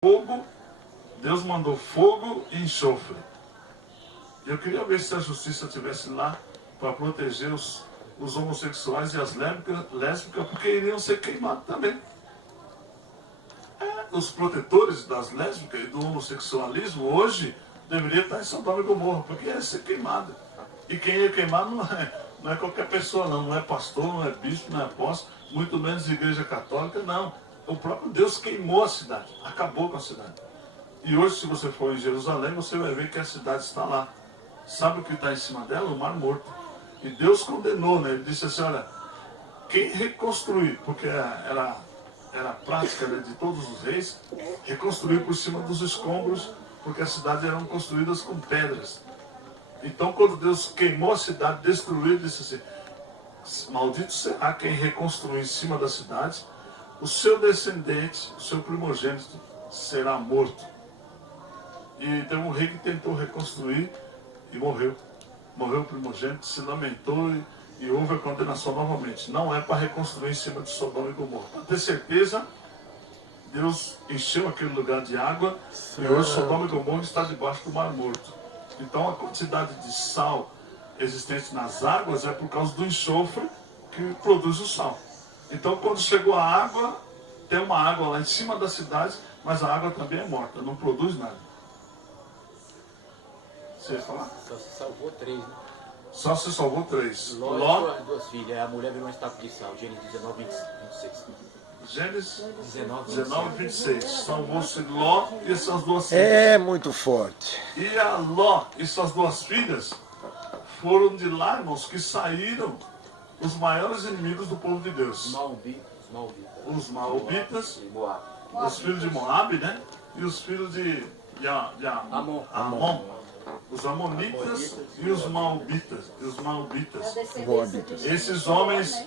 fogo, Deus mandou fogo e enxofre. Eu queria ver se a justiça estivesse lá para proteger os homossexuais e as lésbicas, porque iriam ser queimados também. Os protetores das lésbicas e do homossexualismo hoje deveriam estar em Sodoma e Gomorra, porque ia ser queimado. E quem ia queimar não é qualquer pessoa, não é pastor, não é bispo, não é apóstolo, muito menos igreja católica, não. O próprio Deus queimou a cidade, acabou com a cidade. E hoje, se você for em Jerusalém, você vai ver que a cidade está lá. Sabe o que está em cima dela? O Mar Morto. E Deus condenou, né? Ele disse assim, olha, quem reconstruir, porque era a prática, né, de todos os reis, reconstruir por cima dos escombros, porque as cidades eram construídas com pedras. Então, quando Deus queimou a cidade, destruiu, ele disse assim, maldito será quem reconstruir em cima da cidade, o seu descendente, o seu primogênito, será morto. E teve um rei que tentou reconstruir e morreu. Morreu o primogênito, se lamentou e houve a condenação novamente. Não é para reconstruir em cima de Sodoma e Gomorra. Para ter certeza, Deus encheu aquele lugar de água e hoje Sodoma e Gomorra está debaixo do Mar Morto. Então a quantidade de sal existente nas águas é por causa do enxofre que produz o sal. Então quando chegou a água, tem uma água lá em cima da cidade, mas a água também é morta, não produz nada. Você ia falar? Só se salvou 3, né? Só se salvou 3. Ló e suas 2 filhas. A mulher virou uma estátua de sal. Gênesis 19, 26. Gênesis 19, 26. Salvou-se Ló e suas 2 filhas. É muito forte. E a Ló e suas 2 filhas foram de lá, irmãos, que saíram os maiores inimigos do povo de Deus. Os Maobitas, os filhos de Moabe, né? E os filhos de Amon. Os Amonitas e os Moabitas. Esses homens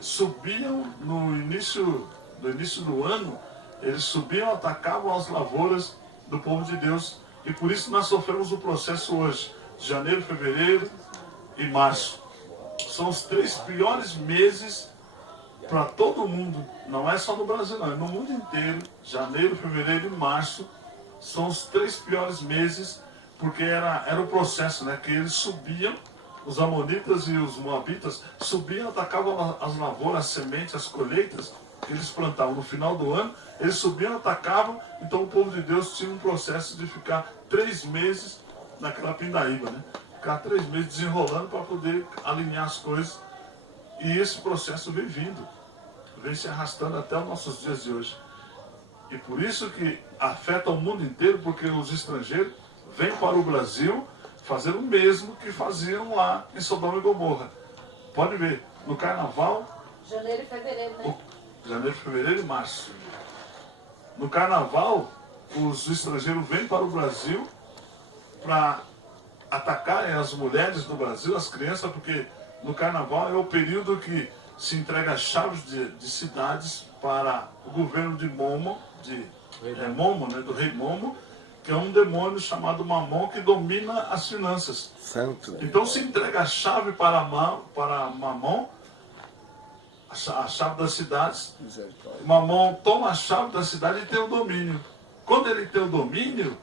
subiam no início do ano, eles subiam, atacavam as lavouras do povo de Deus. E por isso nós sofremos o processo hoje, janeiro, fevereiro e março. São os 3 piores meses para todo mundo, não é só no Brasil não, é no mundo inteiro. Janeiro, fevereiro e março são os 3 piores meses, porque era o processo, né, que eles subiam, os amonitas e os moabitas subiam, atacavam as lavouras, as sementes, as colheitas que eles plantavam no final do ano, eles subiam, atacavam. Então o povo de Deus tinha um processo de ficar 3 meses naquela pindaíba, né? Ficar 3 meses desenrolando para poder alinhar as coisas. E esse processo vem vindo, vem se arrastando até os nossos dias de hoje. E por isso que afeta o mundo inteiro, porque os estrangeiros vêm para o Brasil fazer o mesmo que faziam lá em Sodoma e Gomorra. Pode ver, no carnaval... Janeiro e fevereiro, né? Janeiro, fevereiro e março. No carnaval, os estrangeiros vêm para o Brasil para atacarem as mulheres do Brasil, as crianças, porque no carnaval é o período que se entrega as chaves de cidades para o governo de Momo, Momo, né, do rei Momo, que é um demônio chamado Mamon que domina as finanças. Santo. Então se entrega a chave para Mamon, a chave das cidades. Mamon toma a chave da cidade e tem o domínio. Quando ele tem o domínio,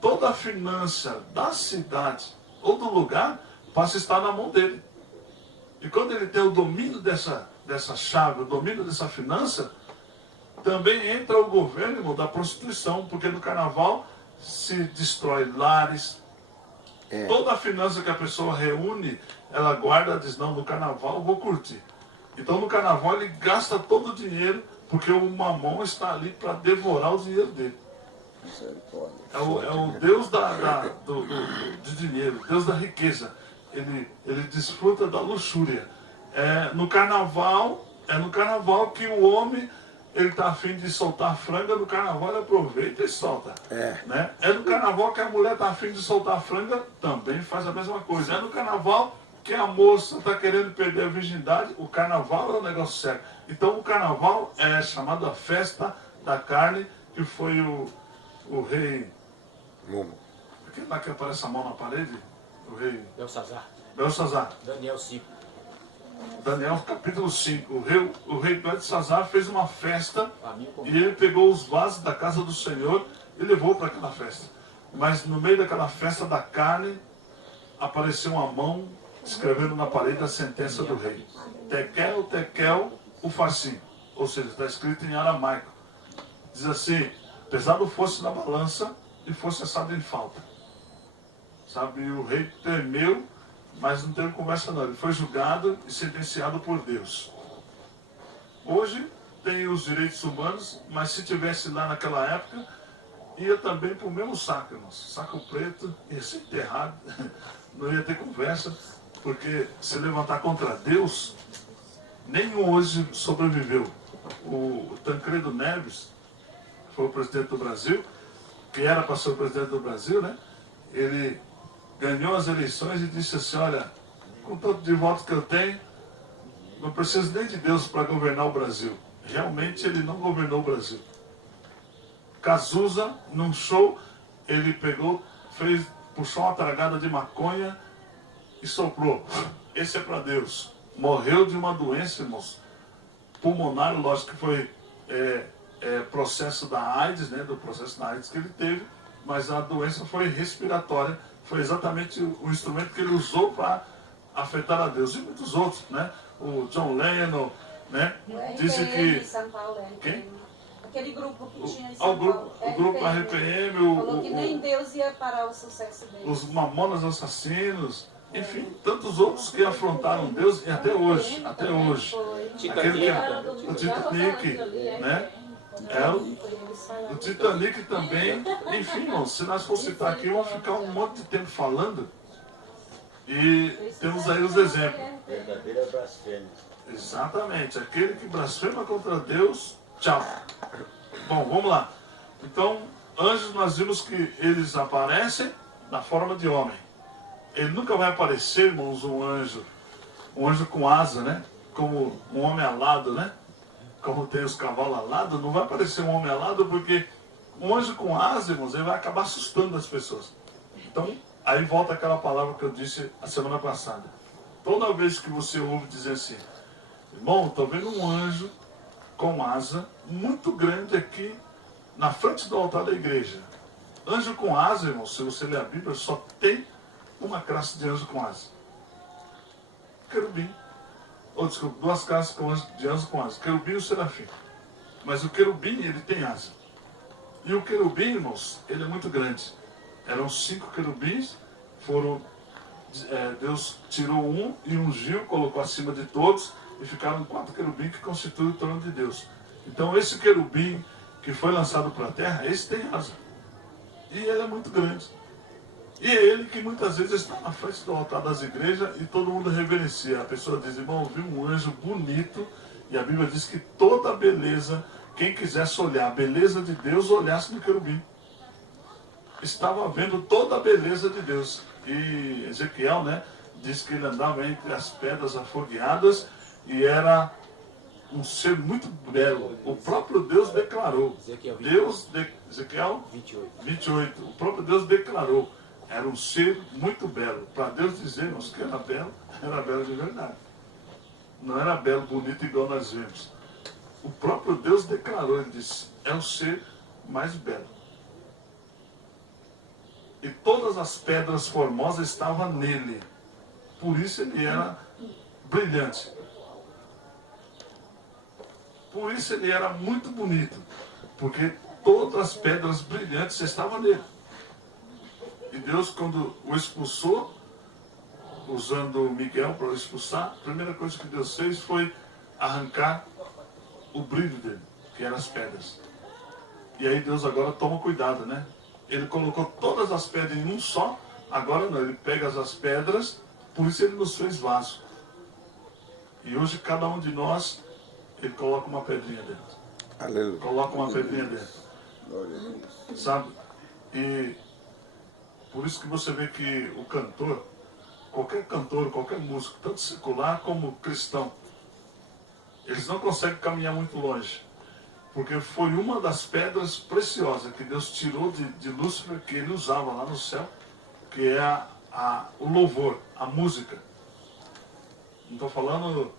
toda a finança da cidade ou do lugar passa a estar na mão dele. E quando ele tem o domínio dessa chave, o domínio dessa finança, também entra o governo, irmão, da prostituição, porque no carnaval se destrói lares. Toda a finança que a pessoa reúne, ela guarda, diz, não, no carnaval eu vou curtir. Então no carnaval ele gasta todo o dinheiro, porque o mamão está ali para devorar o dinheiro dele. É o Deus do dinheiro, Deus da riqueza. Ele desfruta da luxúria. É no carnaval que o homem ele está a fim de soltar franga, no carnaval ele aproveita e solta. Né? É no carnaval que a mulher está a fim de soltar franga, também faz a mesma coisa. É no carnaval que a moça está querendo perder a virgindade, o carnaval é um negócio sério. Então o carnaval é chamado a festa da carne, que foi o rei... Aquele lá que aparece a mão na parede? O rei... Belsazar. Belsazar. Daniel 5. Daniel capítulo 5. O rei Beltesazar fez uma festa e ele pegou os vasos da casa do Senhor e levou para aquela festa. Mas no meio daquela festa da carne, apareceu uma mão escrevendo na parede a sentença do rei. Tekel, Tekel, Ufarsim. Ou seja, está escrito em aramaico. Diz assim: pesado fosse na balança e fosse assado em falta. Sabe, e o rei temeu, mas não teve conversa não. Ele foi julgado e sentenciado por Deus. Hoje tem os direitos humanos, mas se tivesse lá naquela época, ia também para o mesmo saco, irmãos. Saco preto, ia ser enterrado, não ia ter conversa, porque se levantar contra Deus, nenhum hoje sobreviveu. O Tancredo Neves, que foi o presidente do Brasil, que era para ser o presidente do Brasil, né? Ele ganhou as eleições e disse assim: olha, com tanto de votos que eu tenho, não preciso nem de Deus para governar o Brasil. Realmente ele não governou o Brasil. Cazuza, num show, ele pegou, puxou uma tragada de maconha e soprou. Esse é para Deus. Morreu de uma doença, irmãos, pulmonar, lógico que foi processo da AIDS, né, do processo da AIDS que ele teve, mas a doença foi respiratória. Foi exatamente o instrumento que ele usou para afetar a Deus. E muitos outros, né? O John Lennon, né? Disse que... São Paulo, quem? Aquele grupo que tinha em São Paulo. O grupo RPM, falou que nem Deus ia parar o sucesso dele. Os Mamonas Assassinos, enfim, tantos outros que afrontaram Deus e até hoje. O Titanic, né? O Titanic também. Enfim, irmãos, se nós for citar aqui, vamos ficar um monte de tempo falando. E temos aí os exemplos. Verdadeira blasfêmia. Exatamente. Aquele que blasfema contra Deus, tchau. Bom, vamos lá. Então, anjos, nós vimos que eles aparecem na forma de homem. Ele nunca vai aparecer, irmãos, um anjo com asa, né? Como um homem alado, né? Como tem os cavalos alados, não vai aparecer um homem alado, porque um anjo com asa, irmãos, ele vai acabar assustando as pessoas. Então, aí volta aquela palavra que eu disse a semana passada. Toda vez que você ouve dizer assim: irmão, estou vendo um anjo com asa muito grande aqui na frente do altar da igreja. Anjo com asa, irmão, se você ler a Bíblia, só tem uma classe de anjo com asa: querubim. Ou desculpa, duas classes de anjo com asa: querubim e o serafim. Mas o querubim, ele tem asa. E o querubim, irmãos, ele é muito grande. Eram 5 querubins, Deus tirou um e ungiu, colocou acima de todos, e ficaram 4 querubins que constituem o trono de Deus. Então esse querubim que foi lançado para a terra, esse tem asa. E ele é muito grande. E é ele que muitas vezes está na frente do altar das igrejas e todo mundo reverencia. A pessoa diz: irmão, eu vi um anjo bonito, e a Bíblia diz que toda a beleza, quem quisesse olhar a beleza de Deus, olhasse no querubim. Estava vendo toda a beleza de Deus. E Ezequiel, né, diz que ele andava entre as pedras afogueadas e era um ser muito belo. O próprio Deus declarou. Ezequiel 28. O próprio Deus declarou. Era um ser muito belo. Para Deus dizer, nós que era belo de verdade. Não era belo, bonito igual nós vemos. O próprio Deus declarou, ele disse: é o ser mais belo. E todas as pedras formosas estavam nele. Por isso ele era brilhante. Por isso ele era muito bonito. Porque todas as pedras brilhantes estavam nele. E Deus, quando o expulsou, usando Miguel para o expulsar, a primeira coisa que Deus fez foi arrancar o brilho dele, que eram as pedras. E aí Deus agora toma cuidado, né? Ele colocou todas as pedras em um só, agora não, ele pega as pedras, por isso ele nos fez vaso. E hoje cada um de nós, ele coloca uma pedrinha dentro. Aleluia. Coloca uma pedrinha dentro. Sabe? E por isso que você vê que o cantor, qualquer músico, tanto secular como cristão, eles não conseguem caminhar muito longe. Porque foi uma das pedras preciosas que Deus tirou de Lúcifer, que ele usava lá no céu, que é o louvor, a música. Não estou falando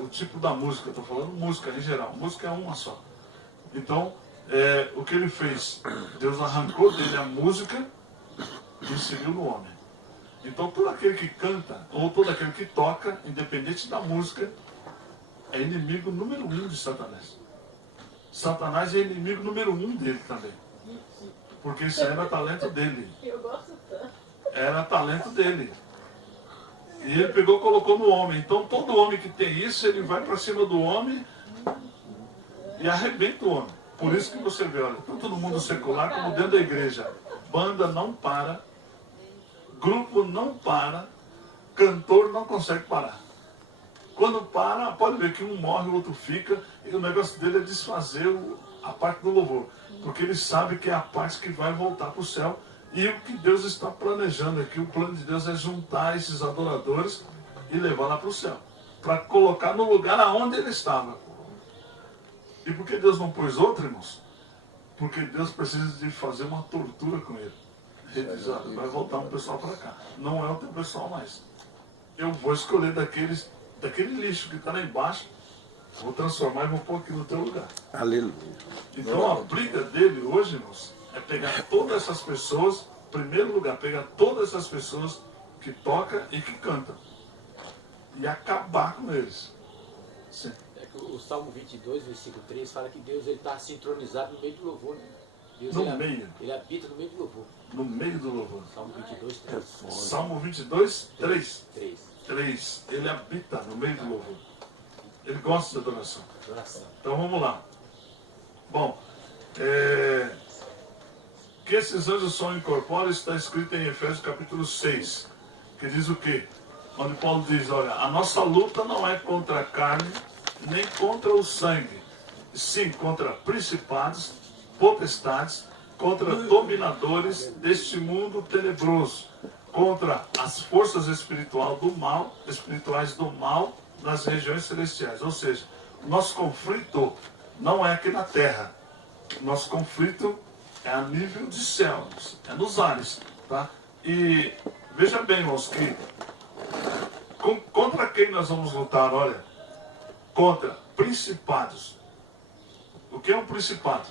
o tipo da música, estou falando música em geral. Música é uma só. Então, o que ele fez? Deus arrancou dele a música e inseriu no homem. Então, todo aquele que canta, ou todo aquele que toca, independente da música, é inimigo número 1 de Satanás. Satanás é inimigo número 1 dele também. Porque isso era talento dele. Eu gosto tanto. Era talento dele. E ele pegou e colocou no homem. Então, todo homem que tem isso, ele vai para cima do homem e arrebenta o homem. Por isso que você vê, olha, tanto no mundo secular como dentro da igreja. Banda não para, grupo não para, cantor não consegue parar. Quando para, pode ver que um morre, o outro fica, e o negócio dele é desfazer a parte do louvor. Porque ele sabe que é a parte que vai voltar para o céu. E o que Deus está planejando aqui, o plano de Deus é juntar esses adoradores e levar lá para o céu. Para colocar no lugar aonde ele estava. E por que Deus não pôs outro, irmãos? Porque Deus precisa de fazer uma tortura com ele. Ele diz, olha, vai voltar um pessoal para cá. Não é o teu pessoal mais. Eu vou escolher daquele lixo que está lá embaixo, vou transformar e vou pôr aqui no teu lugar. Aleluia. Então a briga dele hoje, irmãos, é pegar todas essas pessoas, em primeiro lugar, pegar todas essas pessoas que tocam e que cantam. E acabar com eles. Sim. O Salmo 22, versículo 3, fala que Deus está sincronizado no meio do louvor. Né? Deus, No meio. Ele habita no meio do louvor. No meio do louvor. Salmo 22, 3. Salmo 22, 3. 3. 3. Ele habita no meio do louvor. Ele gosta da adoração. Adoração. Então vamos lá. Bom, que esses anjos são incorpóreos está escrito em Efésios capítulo 6, que diz o quê? Onde Paulo diz, olha, a nossa luta não é contra a carne, nem contra o sangue, sim contra principados, potestades, contra dominadores deste mundo tenebroso, contra as forças espirituais do mal nas regiões celestiais. Ou seja, o nosso conflito não é aqui na terra. O nosso conflito é a nível de céus, é nos ares. Tá? E veja bem, irmãos, que contra quem nós vamos lutar? Olha, contra principados. O que é um principado?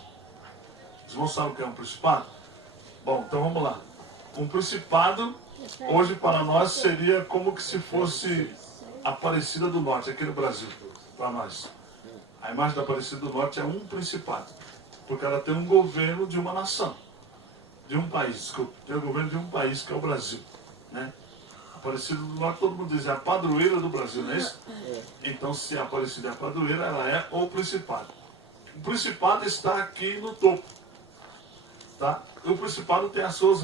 Vocês vão saber o que é um principado? Bom, então vamos lá. Um principado, hoje para nós, seria como que se fosse a Aparecida do Norte, aqui no Brasil, para nós. A imagem da Aparecida do Norte é um principado, porque ela tem um governo de uma nação, de um país, desculpa, tem o governo de um país, que é o Brasil, né? Aparecida do Norte, todo mundo diz, é a padroeira do Brasil, não é isso? Então, se a Aparecida é a padroeira, ela é o principado. O principado está aqui no topo, tá? O principado tem as suas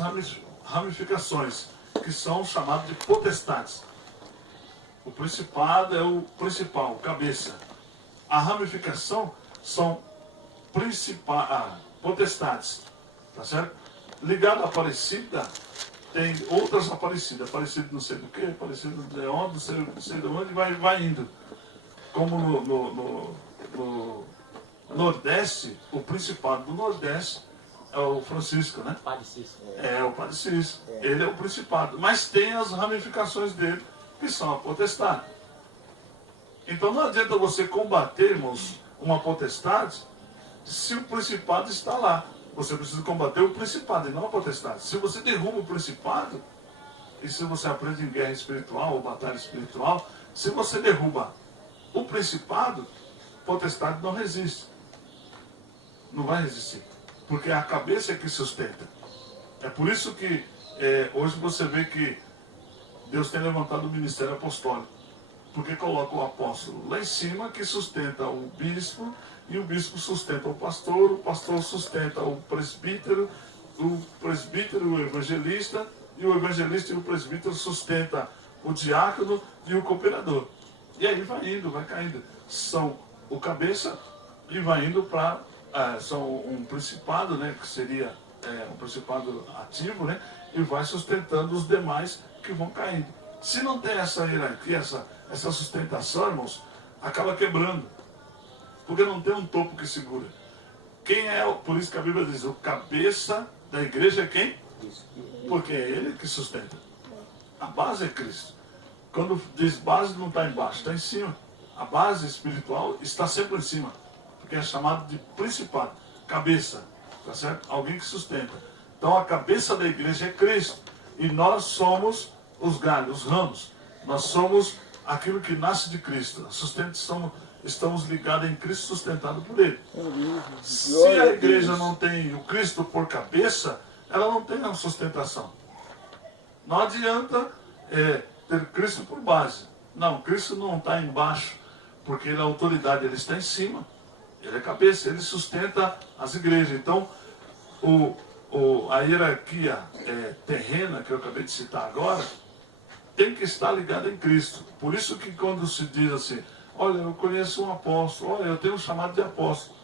ramificações, que são chamadas de potestades. O principado é o principal, o cabeça. A ramificação são potestades, tá certo? Ligado à Aparecida, tem outras Aparecidas. Aparecida não sei do que, Aparecida de onde, não sei de onde, vai indo. Como no Nordeste, o principado do Nordeste é o Francisco, né? Padre Cícero. É o Padre Cícero. Ele é o principado. Mas tem as ramificações dele, que são a potestade. Então não adianta você combater, irmãos, uma potestade, se o principado está lá. Você precisa combater o principado e não a potestade. Se você derruba o principado, e se você aprende em guerra espiritual ou batalha espiritual, se você derruba o principado, a potestade não resiste. Não vai resistir. Porque a cabeça é que sustenta. É por isso que hoje você vê que Deus tem levantado o ministério apostólico. Porque coloca o apóstolo lá em cima, que sustenta o bispo, e o bispo sustenta o pastor sustenta o presbítero o evangelista, e o evangelista e o presbítero sustenta o diácono e o cooperador. E aí vai indo, vai caindo. São o cabeça e vai indo para... são um principado, né, que seria um principado ativo, né, e vai sustentando os demais que vão caindo. Se não tem essa hierarquia, essa sustentação, irmãos, acaba quebrando. Porque não tem um topo que segura. Quem é, por isso que a Bíblia diz, o cabeça da igreja é quem? Porque é ele que sustenta. A base é Cristo. Quando diz base, não está embaixo, está em cima. A base espiritual está sempre em cima, porque é chamado de principado, cabeça, tá certo? Alguém que sustenta. Então a cabeça da igreja é Cristo, e nós somos os galhos, os ramos. Nós somos aquilo que nasce de Cristo. Estamos ligados em Cristo, sustentados por Ele. Se a igreja não tem o Cristo por cabeça, ela não tem a sustentação. Não adianta ter Cristo por base. Não, Cristo não está embaixo, porque Ele é autoridade, Ele está em cima. Ele é cabeça, Ele sustenta as igrejas. Então, a hierarquia terrena, que eu acabei de citar agora, tem que estar ligada em Cristo. Por isso que quando se diz assim, olha, eu conheço um apóstolo, olha, eu tenho um chamado de apóstolo.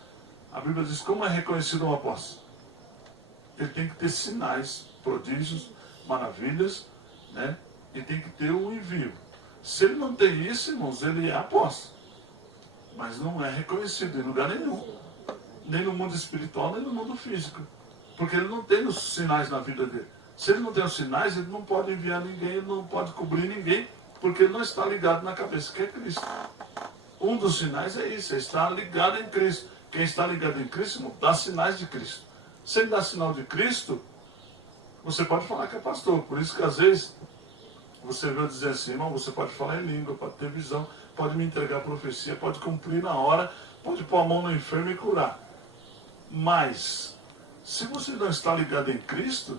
A Bíblia diz, como é reconhecido um apóstolo? Ele tem que ter sinais, prodígios, maravilhas, né? E tem que ter um envio. Se ele não tem isso, irmãos, ele é apóstolo. Mas não é reconhecido em lugar nenhum. Nem no mundo espiritual, nem no mundo físico. Porque ele não tem os sinais na vida dele. Se ele não tem os sinais, ele não pode enviar ninguém, ele não pode cobrir ninguém, porque ele não está ligado na cabeça, que é Cristo. Um dos sinais é isso, é estar ligado em Cristo. Quem está ligado em Cristo, irmão, dá sinais de Cristo. Se ele dá sinal de Cristo, você pode falar que é pastor. Por isso que às vezes você vê dizer assim, irmão, você pode falar em língua, pode ter visão, pode me entregar a profecia, pode cumprir na hora, pode pôr a mão no enfermo e curar. Mas, se você não está ligado em Cristo,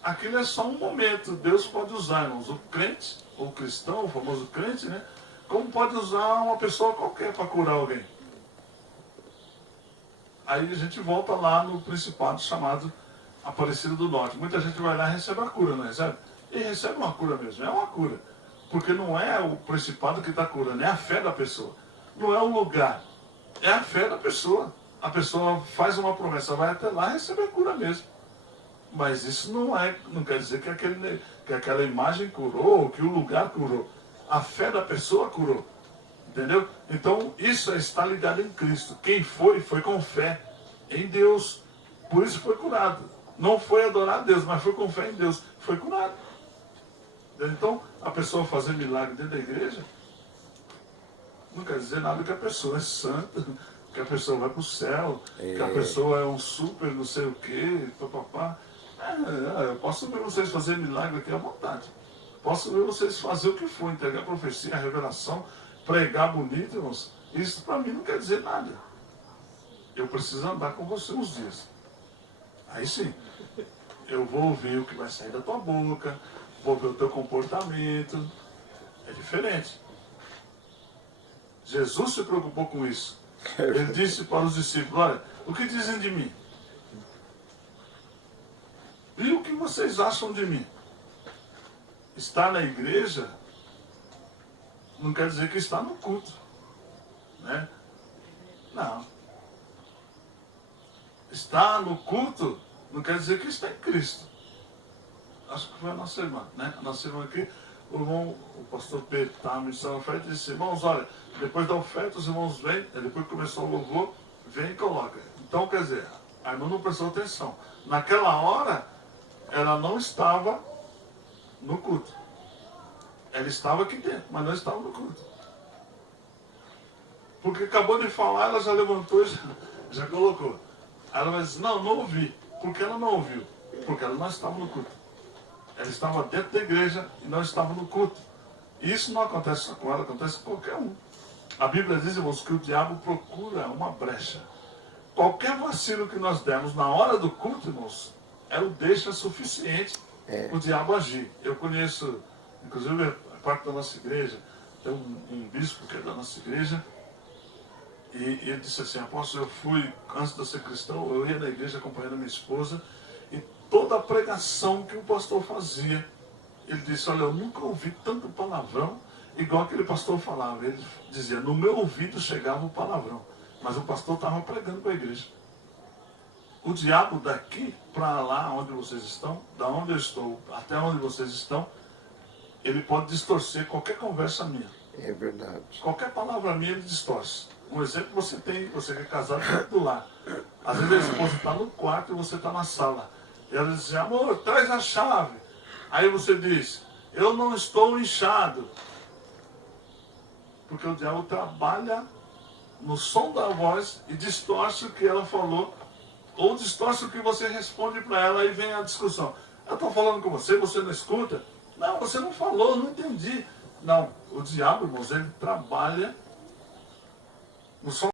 aquilo é só um momento. Deus pode usar, irmãos, o crente, ou o cristão, o famoso crente, né? Como pode usar uma pessoa qualquer para curar alguém. Aí a gente volta lá no principado chamado Aparecida do Norte. Muita gente vai lá e recebe a cura, não recebe? E recebe uma cura mesmo, é uma cura. Porque não é o principado que está curando, é a fé da pessoa. Não é o lugar, é a fé da pessoa. A pessoa faz uma promessa, vai até lá e recebe a cura mesmo. Mas isso não quer dizer que aquela imagem curou, ou que o lugar curou. A fé da pessoa curou. Entendeu? Então, isso é estar ligado em Cristo. Quem foi com fé em Deus. Por isso foi curado. Não foi adorar a Deus, mas foi com fé em Deus. Foi curado. Então, a pessoa fazer milagre dentro da igreja não quer dizer nada que a pessoa é santa, que a pessoa vai para o céu, que a pessoa é um super não sei o quê, papapá. Eu posso ver vocês fazer milagre aqui à vontade. Posso ver vocês fazer o que for, entregar a profecia, a revelação, pregar bonito, irmãos. Isso para mim não quer dizer nada. Eu preciso andar com você uns dias. Aí sim, eu vou ouvir o que vai sair da tua boca, vou ver o teu comportamento. É diferente. Jesus se preocupou com isso. Ele disse para os discípulos, olha, o que dizem de mim? E o que vocês acham de mim? Estar na igreja não quer dizer que está no culto. Né? Não. Estar no culto não quer dizer que está em Cristo. Acho que foi a nossa irmã, né? A nossa irmã aqui, o pastor Pedro estava ministrando a oferta e disse, irmãos, olha, depois da oferta os irmãos vêm, depois que começou o louvor, vem e coloca. Então, quer dizer, a irmã não prestou atenção. Naquela hora, ela não estava no culto. Ela estava aqui dentro, mas não estava no culto. Porque acabou de falar, ela já levantou e já colocou. Ela vai dizer, não ouvi. Por que ela não ouviu? Porque ela não estava no culto. Ela estava dentro da igreja e não estava no culto. E isso não acontece só com ela, acontece com qualquer um. A Bíblia diz, irmãos, que o diabo procura uma brecha. Qualquer vacilo que nós demos na hora do culto, irmãos, é o deixa suficiente o diabo agir. Eu conheço, inclusive, a parte da nossa igreja, tem um bispo que é da nossa igreja, e ele disse assim, apóstolo, eu fui, antes de eu ser cristão, eu ia na igreja acompanhando a minha esposa, e toda a pregação que o pastor fazia, ele disse, olha, eu nunca ouvi tanto palavrão, igual aquele pastor falava. Ele dizia, no meu ouvido chegava o palavrão, mas o pastor estava pregando para a igreja. O diabo daqui para lá onde vocês estão, da onde eu estou até onde vocês estão, ele pode distorcer qualquer conversa minha. É verdade. Qualquer palavra minha ele distorce. Um exemplo você tem, você que é casado dentro do lar. Às vezes a esposa está no quarto e você está na sala. E ela diz assim, amor, traz a chave. Aí você diz, eu não estou inchado. Porque o diabo trabalha no som da voz e distorce o que ela falou, ou distorce o que você responde para ela, e vem a discussão. Eu estou falando com você, você não escuta? Não, você não falou, não entendi. Não, o diabo, irmãos, ele trabalha no som